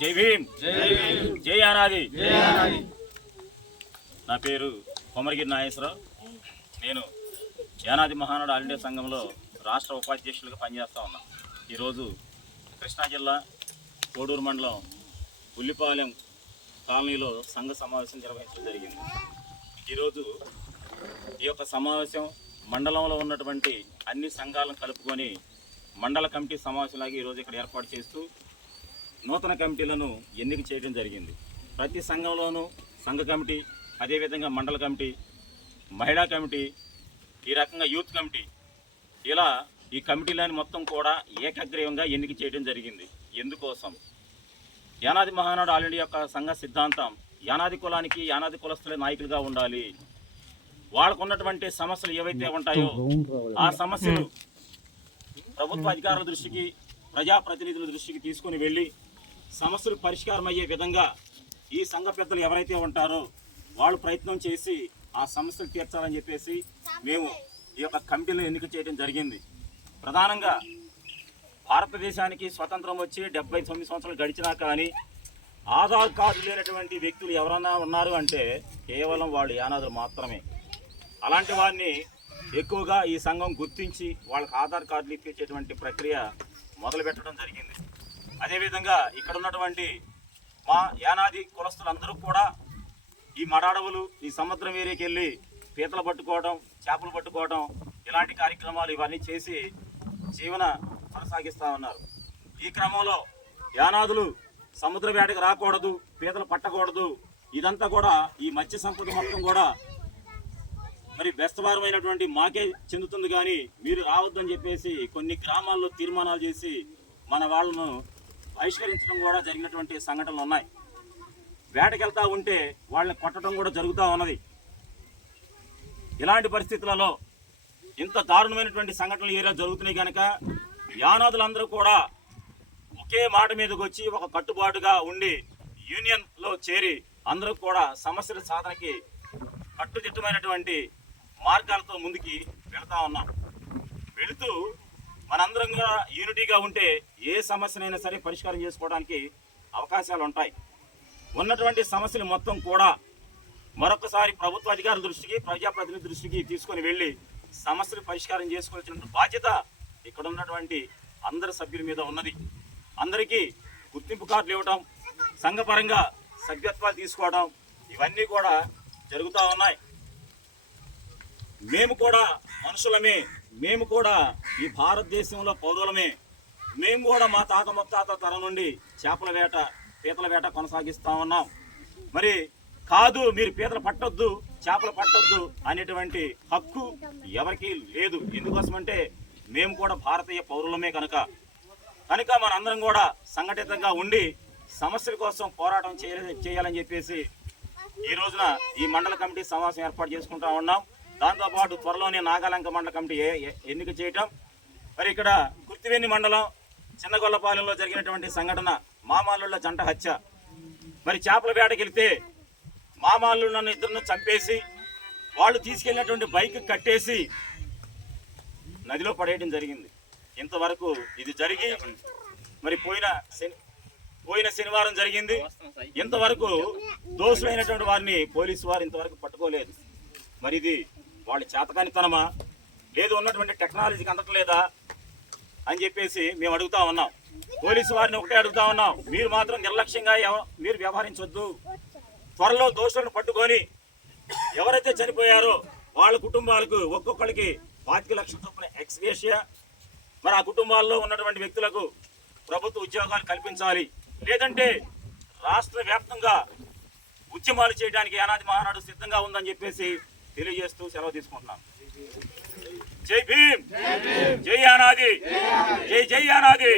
జై భీమ్, జై యానాది. నా పేరు కొమరగిరి నాగేశ్వరరావు. నేను యానాది మహానాడు ఆల్ ఇండియా సంఘంలో రాష్ట్ర ఉపాధ్యక్షులుగా పనిచేస్తూ ఉన్నాను. ఈరోజు కృష్ణా జిల్లా కోడూరు మండలం ఉల్లిపాలెం కాలనీలో సంఘ సమావేశం నిర్వహించడం జరిగింది. ఈరోజు ఈ యొక్క సమావేశం మండలంలో ఉన్నటువంటి అన్ని సంఘాలను కలుపుకొని మండల కమిటీ సమావేశంలాగా ఈరోజు ఇక్కడ ఏర్పాటు చేస్తూ నూతన కమిటీలను ఎన్నిక చేయడం జరిగింది. ప్రతి సంఘంలోనూ సంఘ కమిటీ, అదేవిధంగా మండల కమిటీ, మహిళా కమిటీ, ఈ రకంగా యూత్ కమిటీ, ఇలా ఈ కమిటీలను మొత్తం కూడా ఏకగ్రీవంగా ఎన్నిక చేయడం జరిగింది. ఎందుకోసం? యానాది మహానాడు ఆల్ ఇండియా యొక్క సంఘ సిద్ధాంతం యానాది కులానికి యానాది కులస్తులే నాయకులుగా ఉండాలి. వాళ్ళకు ఉన్నటువంటి సమస్యలు ఏవైతే ఉంటాయో ఆ సమస్యలు ప్రభుత్వ అధికారుల దృష్టికి, ప్రజాప్రతినిధుల దృష్టికి తీసుకుని వెళ్ళి సమస్యలు పరిష్కారం అయ్యే విధంగా ఈ సంఘ పెద్దలు ఎవరైతే ఉంటారో వాళ్ళు ప్రయత్నం చేసి ఆ సమస్యలు తీర్చాలని చెప్పేసి మేము ఈ యొక్క కమిటీలో ఎన్నిక చేయడం జరిగింది. ప్రధానంగా భారతదేశానికి స్వతంత్రం వచ్చి 79 సంవత్సరాలు గడిచినా కానీ ఆధార్ కార్డు లేనటువంటి వ్యక్తులు ఎవరైనా ఉన్నారు అంటే కేవలం వాళ్ళు యానాదులు మాత్రమే. అలాంటి వారిని ఎక్కువగా ఈ సంఘం గుర్తించి వాళ్ళకి ఆధార్ కార్డులు ఇప్పించేటువంటి ప్రక్రియ మొదలు పెట్టడం జరిగింది. అదేవిధంగా ఇక్కడ ఉన్నటువంటి మా యానాది కులస్తులందరూ కూడా ఈ మడాడవులు, ఈ సముద్రం ఏరియాకి వెళ్ళి పీతలు పట్టుకోవడం, చేపలు పట్టుకోవడం, ఇలాంటి కార్యక్రమాలు ఇవన్నీ చేసి జీవన కొనసాగిస్తూ ఉన్నారు. ఈ క్రమంలో యానాదులు సముద్ర వేటకు రాకూడదు, పీతలు పట్టకూడదు, ఇదంతా కూడా ఈ మత్స్య సంపద మొత్తం కూడా మరి బెస్తవారమైనటువంటి మాకే చెందుతుంది, కానీ మీరు రావద్దని చెప్పేసి కొన్ని గ్రామాల్లో తీర్మానాలు చేసి మన వాళ్ళను బహిష్కరించడం కూడా జరిగినటువంటి సంఘటనలు ఉన్నాయి. వేటకెళ్తా ఉంటే వాళ్ళని కొట్టడం కూడా జరుగుతూ ఉన్నది. ఇలాంటి పరిస్థితులలో ఇంత దారుణమైనటువంటి సంఘటనలు ఏరియా జరుగుతున్నాయి కనుక యానాదులందరూ కూడా ఒకే మాట మీదకి వచ్చి ఒక కట్టుబాటుగా ఉండి యూనియన్లో చేరి అందరూ కూడా సమస్యల సాధనకి కట్టుదిట్టమైనటువంటి మార్గాలతో ముందుకి వెళ్తా ఉన్నాం. వెళుతూ మనందరం కూడా యూనిటీగా ఉంటే ఏ సమస్యనైనా సరే పరిష్కారం చేసుకోవడానికి అవకాశాలు ఉంటాయి. ఉన్నటువంటి సమస్యలు మొత్తం కూడా మరొకసారి ప్రభుత్వ అధికారుల దృష్టికి, ప్రజాప్రతినిధి దృష్టికి తీసుకొని వెళ్ళి సమస్యలు పరిష్కారం చేసుకోవాల్సిన బాధ్యత ఇక్కడ ఉన్నటువంటి అందరి సభ్యుల మీద ఉన్నది. అందరికీ గుర్తింపు కార్డులు ఇవ్వడం, సంఘపరంగా సభ్యత్వాలు తీసుకోవడం, ఇవన్నీ కూడా జరుగుతూ ఉన్నాయి. మేము కూడా మనుషులమే, మేము కూడా ఈ భారతదేశంలో పౌరులమే. మేము కూడా మా తాత ముత్తాత తరం నుండి చేపల వేట, పీతల వేట కొనసాగిస్తూ ఉన్నాం. మరి కాదు మీరు పీతలు పట్టొద్దు, చేపలు పట్టొద్దు అనేటువంటి హక్కు ఎవరికీ లేదు. ఎందుకోసమంటే మేము కూడా భారతీయ పౌరులమే కనుక మనందరం కూడా సంఘటితంగా ఉండి సమస్యల కోసం పోరాటం చేయాలని చెప్పేసి ఈ రోజున ఈ మండల కమిటీ సమావేశం ఏర్పాటు చేసుకుంటా ఉన్నాం. దాంతోపాటు త్వరలోనే నాగాలంక మండల కమిటీ ఎన్నిక చేయటం. మరి ఇక్కడ కుర్తివేణి మండలం చిన్నగొల్లపాలెంలో జరిగినటువంటి సంఘటన, మామాళ్ళ జంట హత్య. మరి చేపల వేటకి వెళితే మామాళ్ళు నన్ను ఇద్దరిని చంపేసి వాళ్ళు తీసుకెళ్ళినటువంటి బైక్ కట్టేసి నదిలో పడేయడం జరిగింది. ఇంతవరకు ఇది జరిగి మరి పోయిన శనివారం జరిగింది. ఇంతవరకు దోషులైనటువంటి వారిని పోలీసు వారు ఇంతవరకు పట్టుకోలేదు. మరి ఇది వాళ్ళ చేతకానితనమా, లేదు ఉన్నటువంటి టెక్నాలజీకి అందట్లేదా అని చెప్పేసి మేము అడుగుతా ఉన్నాం. పోలీసు వారిని ఒకటే అడుగుతా ఉన్నాం, మీరు మాత్రం నిర్లక్ష్యంగా మీరు వ్యవహరించొద్దు. త్వరలో దోషులను పట్టుకొని ఎవరైతే చనిపోయారో వాళ్ళ కుటుంబాలకు ఒక్కొక్కరికి 25 లక్షల చొప్పున ఎక్స్గ్రేషియా, మరి ఆ కుటుంబాల్లో ఉన్నటువంటి వ్యక్తులకు ప్రభుత్వ ఉద్యోగాలు కల్పించాలి. లేదంటే రాష్ట్ర వ్యాప్తంగా ఉద్యమాలు చేయడానికి యానాది మహానాడు సిద్ధంగా ఉందని చెప్పేసి తెలియజేస్తూ సెలవు తీసుకుంటున్నాను. జై భీమ్, జై యానాది, జై జై యానాది.